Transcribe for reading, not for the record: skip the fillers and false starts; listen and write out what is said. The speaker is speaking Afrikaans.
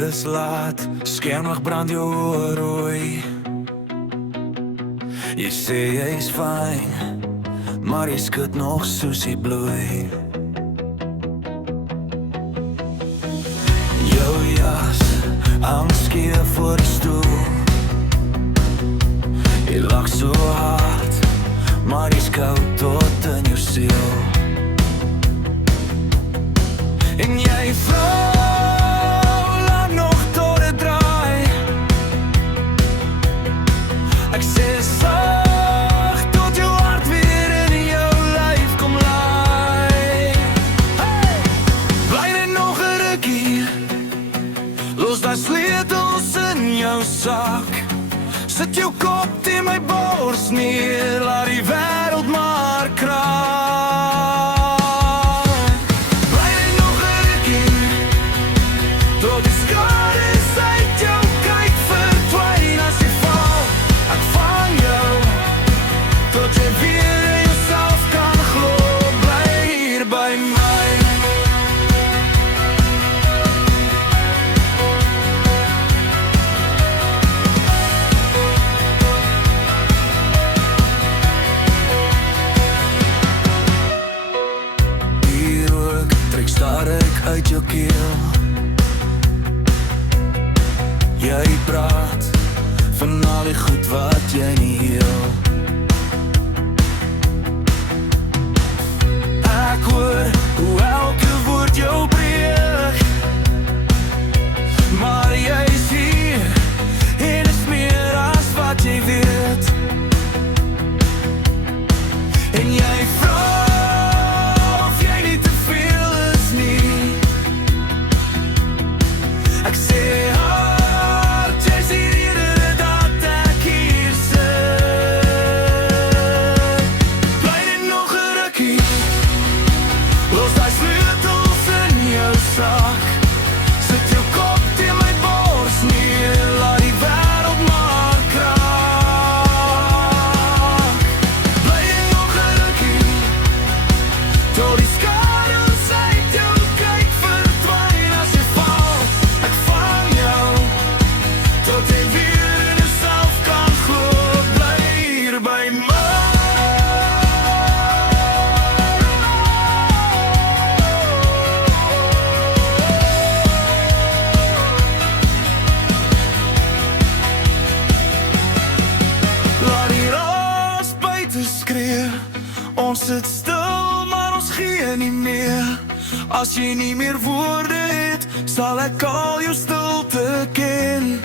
is laat, skermlig brand jou oë rooi. Jy sê jy's fyn, maar jy skud nog soos die bloei. Jou jas hang skeef voor die stoel. Jy lag so hard, maar jy's koud tot in jou siel. En jy vrou, laat nog tot het draai. Ek sê sag, tot jou hart weer in jou lyf kom laai. Hey! Bly net nog 'n rukkie, los daai sleutels in jou sak. Sit jou kop teen my bors neer, laat die wêreld maar kraak. Uit jou keel, jy praat van al die goed wat jy nie heel. Ek hoor hoe elke woord jou breek, maar jy is hier en is meer as wat jy weet. En jy vra of jy nie te veel is nie. Ek sê hard, jy is die rede dat ek hier sit. Bly net nog 'n rukkie, los daai sleutels in jou sak. Sit jou kop teen my bors neer, laat die wêreld maar kraak. Bly net nog 'n rukkie, tot die skadu's uit jou kyk verdwyn as jy val. Ek vang jou, tot jy weer in jouself kan glo. Bly hier by my. Laat die raas buite skree, ons sit stil maar ons gee nie meer. As jy nie meer woorde het, sal ek al jou stilte ken.